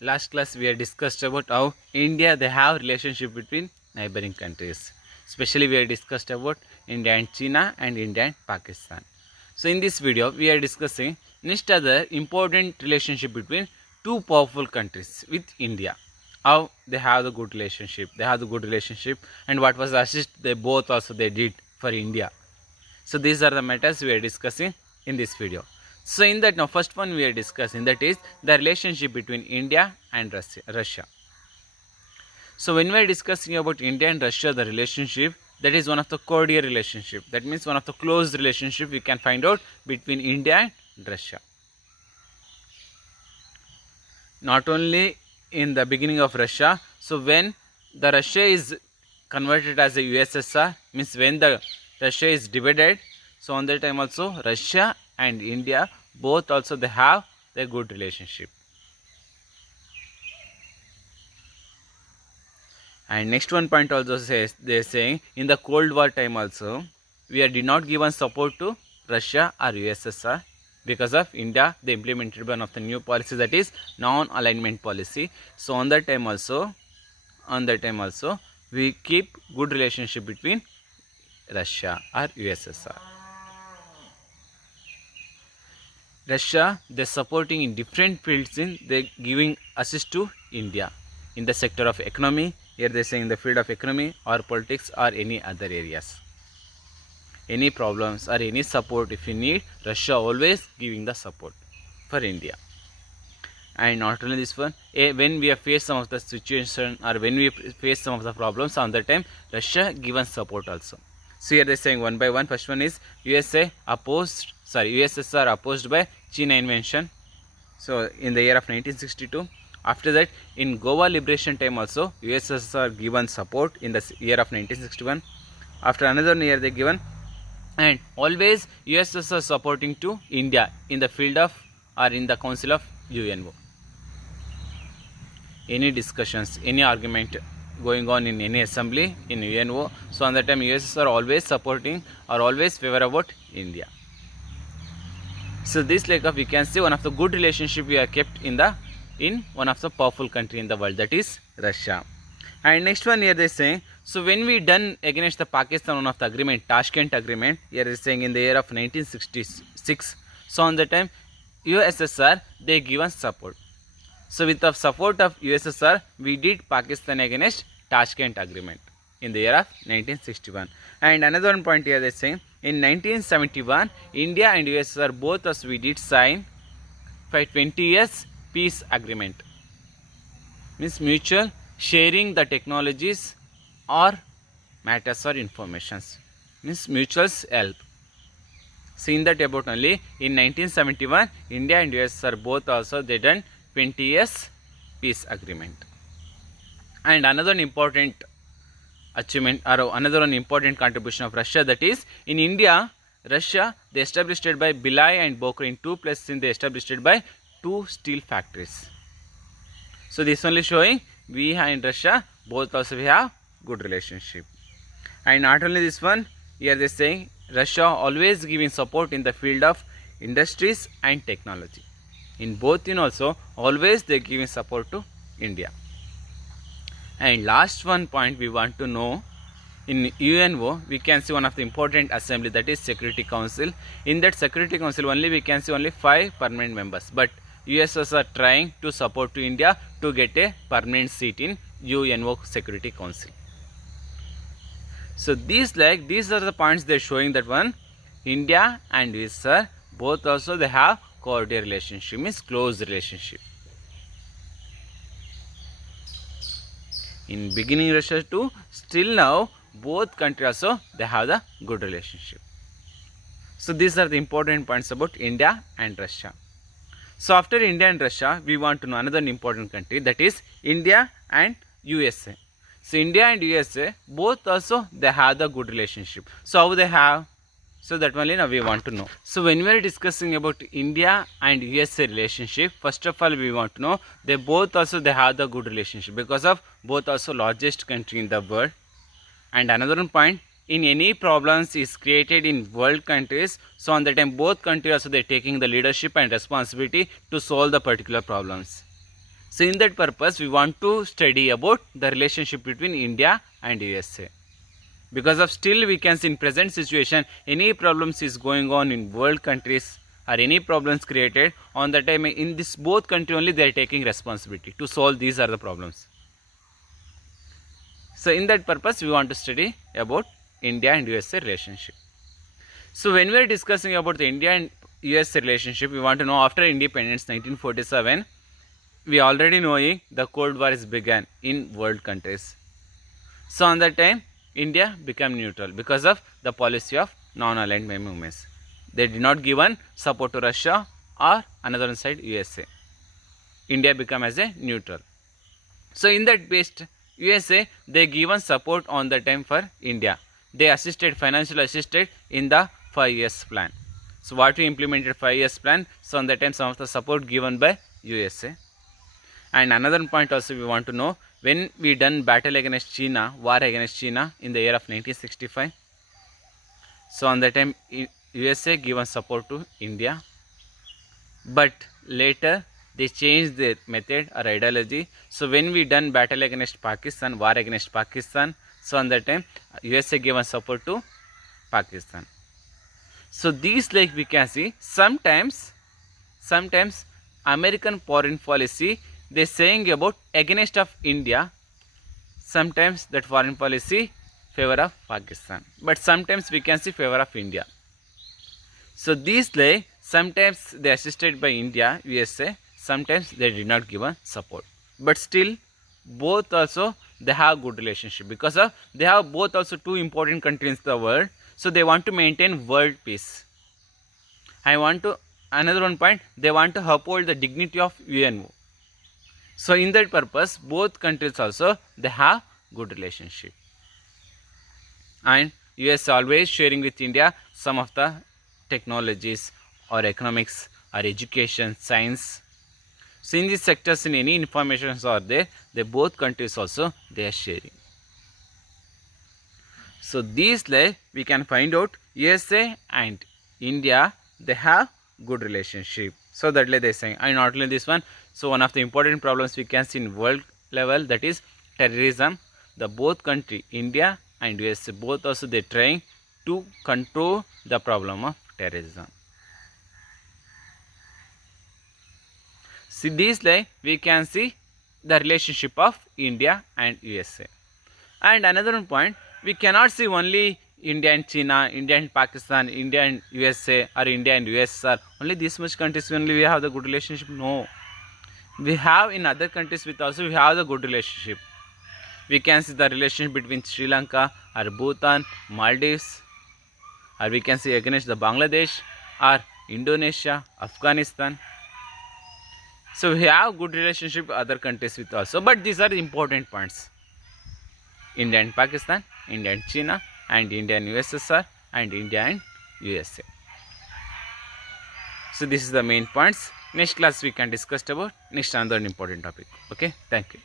last class we have discussed about how India they have relationship between neighboring countries. Especially we have discussed about India and China and India and Pakistan. So in this video we are discussing next other important relationship between two powerful countries with India. How they have the good relationship. They have the good relationship and what was the assist they both also they did for India. So these are the matters we are discussing in this video. So in that now first one we are discussing, that is the relationship between India and Russia. So when we are discussing about India and Russia, the relationship, that is one of the cordial relationship. That means one of the close relationship we can find out between India and Russia. Not only in the beginning of Russia, so when the Russia is converted as a USSR, means when the Russia is divided, so on that time also Russia and India both also they have a good relationship. And next one point also says, they are saying in the Cold War time also we did not given support to Russia or USSR because of India they implemented one of the new policy, that is non-alignment policy. So on that time also we keep good relationship between Russia or USSR. Russia they supporting in different fields, in they giving assist to India in the sector of economy. Here they say in the field of economy or politics or any other areas. Any problems or any support if you need, Russia always giving the support for India. And not only this one, when we have faced some of the situation or when we face some of the problems, on that time Russia given support also. So here they are saying one by one. First one is USSR opposed by China invention. So in the year of 1962. After that, in Goa liberation time also USSR given support in the year of 1961. After another year they given, and always USSR supporting to India in the field of or in the council of UNO. Any discussions, any argument going on in any assembly in UNO, so on that time USSR always supporting or always favor about India. So this like we can see one of the good relationship we are kept in one of the powerful country in the world, that is Russia. And next one here they saying, so when we done against the Pakistan one of the agreement, Tashkent agreement, here they saying in the year of 1966. So on the time USSR they given support. So with the support of USSR we did Pakistan against Tashkent agreement in the year of 1961. And another one point here they saying in 1971 India and USSR both us we did sign for 20 years peace agreement, means mutual sharing the technologies or matters or informations, means mutual help. Seen that about only in 1971 India and USSR both also they done 20 years peace agreement. And another important achievement or another one important contribution of Russia, that is in India Russia they established it by Bhilai and Bokhara in 2 places, they established it by 2 steel factories. So this only showing we and Russia both also we have good relationship. And not only this one, here they saying Russia always giving support in the field of industries and technology. In both also always they giving support to India. And last one point we want to know, in UNO we can see one of the important assembly, that is Security Council. In that Security Council only we can see only 5 permanent members, but USSR trying to support to India to get a permanent seat in UNO Security Council. So these are the points they are showing that one India and USSR both also they have cordial relationship, means close relationship. In beginning Russia too, still now both countries also they have the good relationship. So these are the important points about India and Russia. So after India and Russia we want to know another important country, that is India and USA. So India and USA both also they have the good relationship. So how they have? So that only now we want to know. So when we are discussing about India and USA relationship, first of all we want to know they both also they have the good relationship because of both also largest country in the world. And another one point, in any problems is created in world countries, so on the time both countries also they taking the leadership and responsibility to solve the particular problems. So in that purpose, we want to study about the relationship between India and USA. Because of still we can see in present situation, any problems is going on in world countries or any problems created on the time in this both country only they are taking responsibility to solve these are the problems. So in that purpose, we want to study about India and USA relationship. So when we are discussing about the India and US relationship, we want to know after independence 1947, we already knowing the Cold War is began in world countries. So on that time, India became neutral because of the policy of non-aligned movements. They did not give support to Russia or another side USA. India became as a neutral. So in that based USA, they given support on the time for India. They assisted, financial assisted in the 5 years plan. So what we implemented 5 years plan, so on that time some of the support given by USA. And another point also we want to know, when we done battle against China, war against China in the year of 1965. So on that time USA given support to India. But later they changed their method or ideology. So when we done battle against Pakistan, war against Pakistan, so on that time USA given support to Pakistan. So these like we can see sometimes American foreign policy they saying about against of India, sometimes that foreign policy favor of Pakistan, but sometimes we can see favor of India. So these like sometimes they assisted by India, USA, sometimes they did not give a support, but still both also they have good relationship because of they have both also two important countries in the world, so they want to maintain world peace. I want to another one point, they want to uphold the dignity of UNO. So in that purpose, both countries also they have good relationship. And US always sharing with India some of the technologies or economics or education, science. So in these sectors, in any information are there, they both countries also they are sharing. So these like we can find out USA and India they have good relationship. So that like they saying, and not only this one. So one of the important problems we can see in world level, that is terrorism. The both country India and USA both also they trying to control the problem of terrorism. See these like we can see the relationship of India and USA. And another one point, we cannot see only India and China, India and Pakistan, India and USA, or India and USSR. Only this much countries only we have the good relationship. No, we have in other countries with also we have the good relationship. We can see the relationship between Sri Lanka or Bhutan, Maldives, or we can see against the Bangladesh or Indonesia, Afghanistan. So we have good relationship with other countries with also, but these are the important points. India and Pakistan, India and China, and India and USSR, and India and USA. So this is the main points. Next class we can discuss about next another important topic. Okay, thank you.